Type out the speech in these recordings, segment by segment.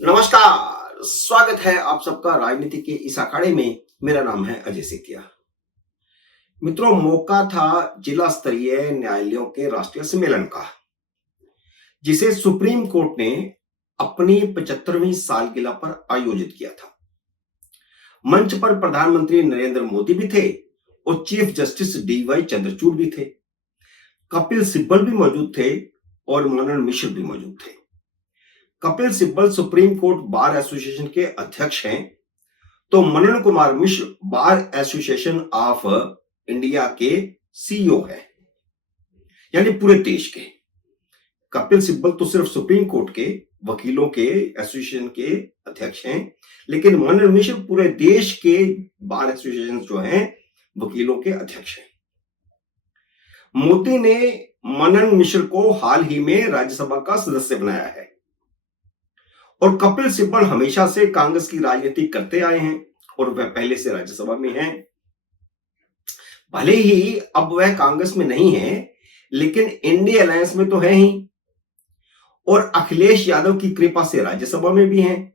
नमस्कार, स्वागत है आप सबका राजनीति के इस अखाड़े में। मेरा नाम है अजय सेतिया। मित्रों, मौका था जिला स्तरीय न्यायालयों के राष्ट्रीय सम्मेलन का, जिसे सुप्रीम कोर्ट ने अपनी 75वीं सालगिरह पर आयोजित किया था। मंच पर प्रधानमंत्री नरेंद्र मोदी भी थे और चीफ जस्टिस डीवाई चंद्रचूड़ भी थे। कपिल सिब्बल भी मौजूद थे और मनन मिश्र भी मौजूद थे। Kapil Sibal supreme court bar association के अध्यक्ष हैं, तो Manan Kumar Mishra bar association of India के सीईओ है, यानी पूरे देश के। कपिल सिब्बल तो सिर्फ सुप्रीम कोर्ट के वकीलों के एसोसिएशन के अध्यक्ष हैं, लेकिन मनन मिश्र पूरे देश के बार एसोसिएशन जो हैं वकीलों के अध्यक्ष हैं। मोदी ने मनन मिश्र को हाल ही में राज्यसभा का सदस्य बनाया है और कपिल सिब्बल हमेशा से कांग्रेस की राजनीति करते आए हैं और वह पहले से राज्यसभा में हैं। भले ही अब वह कांग्रेस में नहीं है, लेकिन इंडिया अलायंस में तो है ही और अखिलेश यादव की कृपा से राज्यसभा में भी हैं।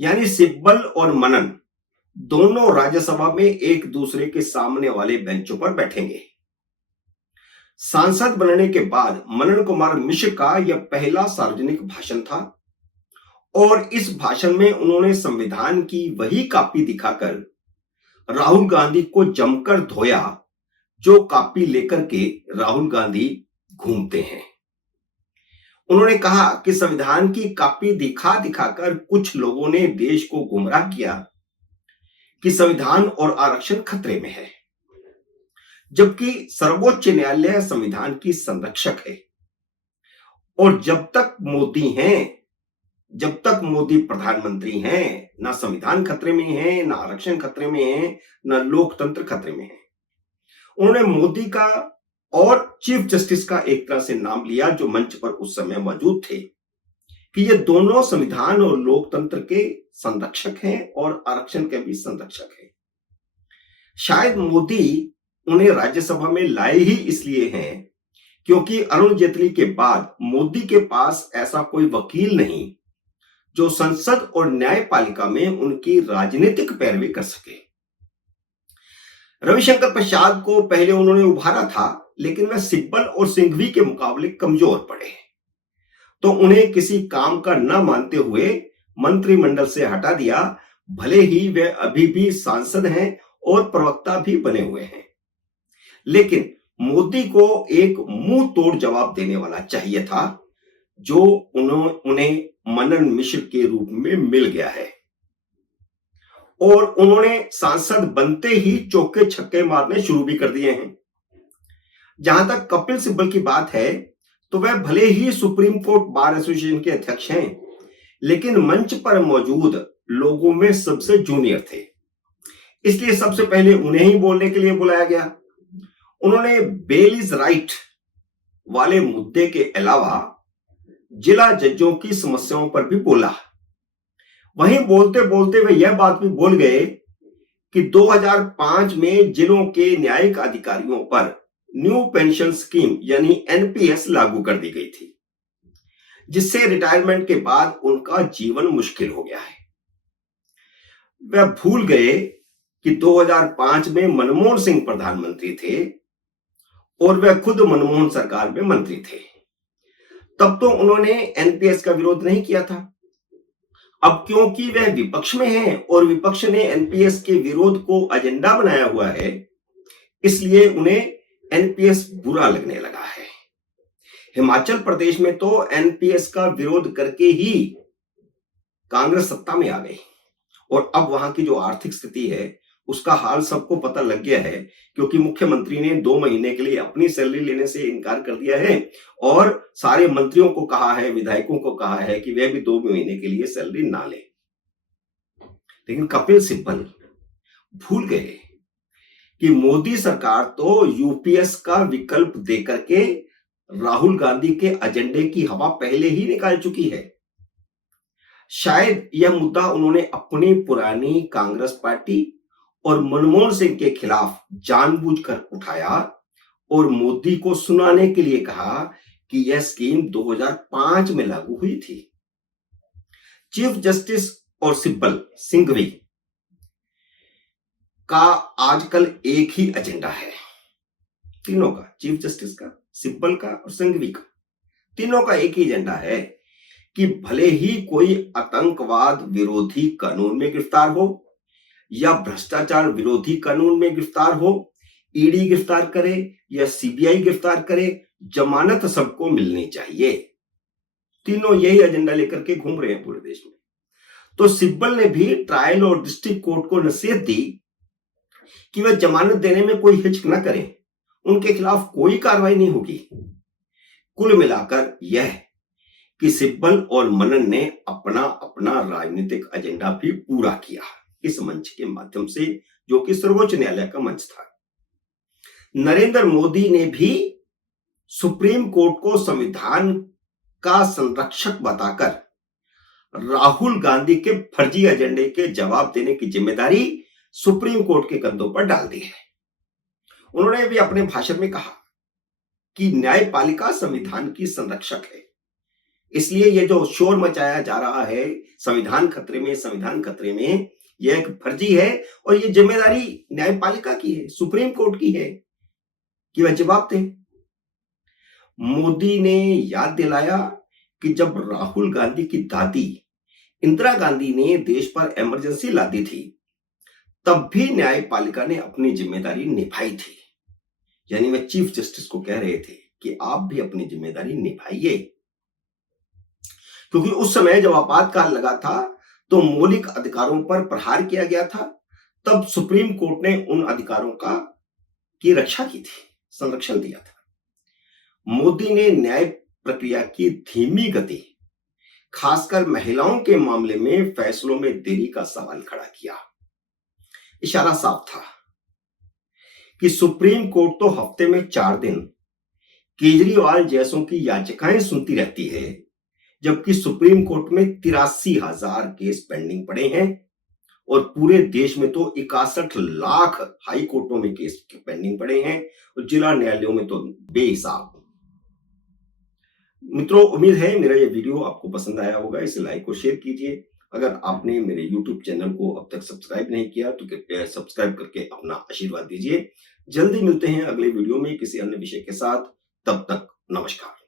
यानी सिब्बल और मनन दोनों राज्यसभा में एक दूसरे के सामने वाले बेंचों पर बैठेंगे। सांसद बनने के बाद मनन कुमार मिश्र का यह पहला सार्वजनिक भाषण था और इस भाषण में उन्होंने संविधान की वही कॉपी दिखाकर राहुल गांधी को जमकर धोया, जो कॉपी लेकर के राहुल गांधी घूमते हैं। उन्होंने कहा कि संविधान की कॉपी दिखा दिखाकर कुछ लोगों ने देश को गुमराह किया कि संविधान और आरक्षण खतरे में है, जबकि सर्वोच्च न्यायालय संविधान की संरक्षक है और जब तक मोदी प्रधानमंत्री हैं, ना संविधान खतरे में है, ना आरक्षण खतरे में है, ना लोकतंत्र खतरे में है। उन्होंने मोदी का और चीफ जस्टिस का एक तरह से नाम लिया, जो मंच पर उस समय मौजूद थे, कि ये दोनों संविधान और लोकतंत्र के संरक्षक हैं और आरक्षण के भी संरक्षक हैं। शायद मोदी उन्हें राज्यसभा में लाए ही इसलिए हैं क्योंकि अरुण जेटली के बाद मोदी के पास ऐसा कोई वकील नहीं जो संसद और न्यायपालिका में उनकी राजनीतिक पैरवी कर सके। रविशंकर प्रसाद को पहले उन्होंने उभारा था, लेकिन वह सिब्बल और सिंघवी के मुकाबले कमजोर पड़े, तो उन्हें किसी काम का न मानते हुए मंत्रिमंडल से हटा दिया, भले ही वे अभी भी सांसद हैं और प्रवक्ता भी बने हुए हैं। लेकिन मोदी को एक मुंह तोड़ जवाब देने वाला चाहिए था, जो उन्हें मनन मिश्र के रूप में मिल गया है और उन्होंने सांसद बनते ही चौके छक्के मारने शुरू भी कर दिए हैं। जहां तक कपिल सिब्बल की बात है, तो वह भले ही सुप्रीम कोर्ट बार एसोसिएशन के अध्यक्ष हैं, लेकिन मंच पर मौजूद लोगों में सबसे जूनियर थे, इसलिए सबसे पहले उन्हें ही बोलने के लिए बुलाया गया। उन्होंने बेल इज राइट वाले मुद्दे के अलावा जिला जजों की समस्याओं पर भी बोला। वहीं बोलते बोलते वे यह बात भी बोल गए कि 2005 में जिलों के न्यायिक अधिकारियों पर न्यू पेंशन स्कीम यानी एनपीएस लागू कर दी गई थी, जिससे रिटायरमेंट के बाद उनका जीवन मुश्किल हो गया है। वह भूल गए कि 2005 में मनमोहन सिंह प्रधानमंत्री थे और वह खुद मनमोहन सरकार में मंत्री थे। तब तो उन्होंने एनपीएस का विरोध नहीं किया था। अब क्योंकि वह विपक्ष में हैं और विपक्ष ने एनपीएस के विरोध को एजेंडा बनाया हुआ है, इसलिए उन्हें एनपीएस बुरा लगने लगा है। हिमाचल प्रदेश में तो एनपीएस का विरोध करके ही कांग्रेस सत्ता में आ गई और अब वहां की जो आर्थिक स्थिति है उसका हाल सबको पता लग गया है, क्योंकि मुख्यमंत्री ने 2 महीने के लिए अपनी सैलरी लेने से इनकार कर दिया है और सारे मंत्रियों को कहा है, विधायकों को कहा है कि वे भी 2 महीने के लिए सैलरी ना लें। लेकिन कपिल सिब्बल भूल गए कि मोदी सरकार तो यूपीएस का विकल्प देकर के राहुल गांधी के एजेंडे की हवा पहले ही निकाल चुकी है। शायद यह मुद्दा उन्होंने अपनी पुरानी कांग्रेस पार्टी और मनमोहन सिंह के खिलाफ जानबूझकर उठाया और मोदी को सुनाने के लिए कहा कि यह स्कीम 2005 में लागू हुई थी। चीफ जस्टिस और सिब्बल सिंघवी का आजकल एक ही एजेंडा है, तीनों का, चीफ जस्टिस का, सिब्बल का और सिंघवी का, तीनों का एक ही एजेंडा है कि भले ही कोई आतंकवाद विरोधी कानून में गिरफ्तार हो या भ्रष्टाचार विरोधी कानून में गिरफ्तार हो, ईडी गिरफ्तार करे या सीबीआई गिरफ्तार करे, जमानत सबको मिलनी चाहिए। तीनों यही एजेंडा लेकर के घूम रहे हैं पूरे देश में। तो सिब्बल ने भी ट्रायल और डिस्ट्रिक्ट कोर्ट को नसीहत दी कि वह जमानत देने में कोई हिचक न करें, उनके खिलाफ कोई कार्रवाई नहीं होगी। कुल मिलाकर यह कि सिब्बल और मनन ने अपना अपना राजनीतिक एजेंडा भी पूरा किया इस मंच के माध्यम से, जो कि सर्वोच्च न्यायालय का मंच था। नरेंद्र मोदी ने भी सुप्रीम कोर्ट को संविधान का संरक्षक बताकर राहुल गांधी के फर्जी एजेंडे के जवाब देने की जिम्मेदारी सुप्रीम कोर्ट के कंधों पर डाल दी है। उन्होंने भी अपने भाषण में कहा कि न्यायपालिका संविधान की संरक्षक है, इसलिए ये जो शोर मचाया जा रहा है संविधान खतरे में, संविधान खतरे में, यह एक फर्जी है और ये जिम्मेदारी न्यायपालिका की है, सुप्रीम कोर्ट की है कि वह जवाब दे। मोदी ने याद दिलाया कि जब राहुल गांधी की दादी इंदिरा गांधी ने देश पर इमरजेंसी ला दी थी, तब भी न्यायपालिका ने अपनी जिम्मेदारी निभाई थी। यानी वह चीफ जस्टिस को कह रहे थे कि आप भी अपनी जिम्मेदारी निभाइए, क्योंकि उस समय जब आपातकाल लगा था तो मौलिक अधिकारों पर प्रहार किया गया था, तब सुप्रीम कोर्ट ने उन अधिकारों की रक्षा की थी, संरक्षण दिया था। मोदी ने न्याय प्रक्रिया की धीमी गति, खासकर महिलाओं के मामले में फैसलों में देरी का सवाल खड़ा किया। इशारा साफ था कि सुप्रीम कोर्ट तो हफ्ते में 4 दिन केजरीवाल जैसों की याचिकाएं सुनती रहती है, जबकि सुप्रीम कोर्ट में 83,000 केस पेंडिंग पड़े हैं और पूरे देश में तो 61 लाख हाई कोर्टों में केस पेंडिंग पड़े हैं और जिला न्यायालयों में तो बेहिसाब। मित्रों, उम्मीद है मेरा ये वीडियो आपको पसंद आया होगा। इसे लाइक और शेयर कीजिए। अगर आपने मेरे YouTube चैनल को अब तक सब्सक्राइब नहीं किया तो कृपया सब्सक्राइब करके अपना आशीर्वाद दीजिए। जल्दी मिलते हैं अगले वीडियो में किसी अन्य विषय के साथ। तब तक नमस्कार।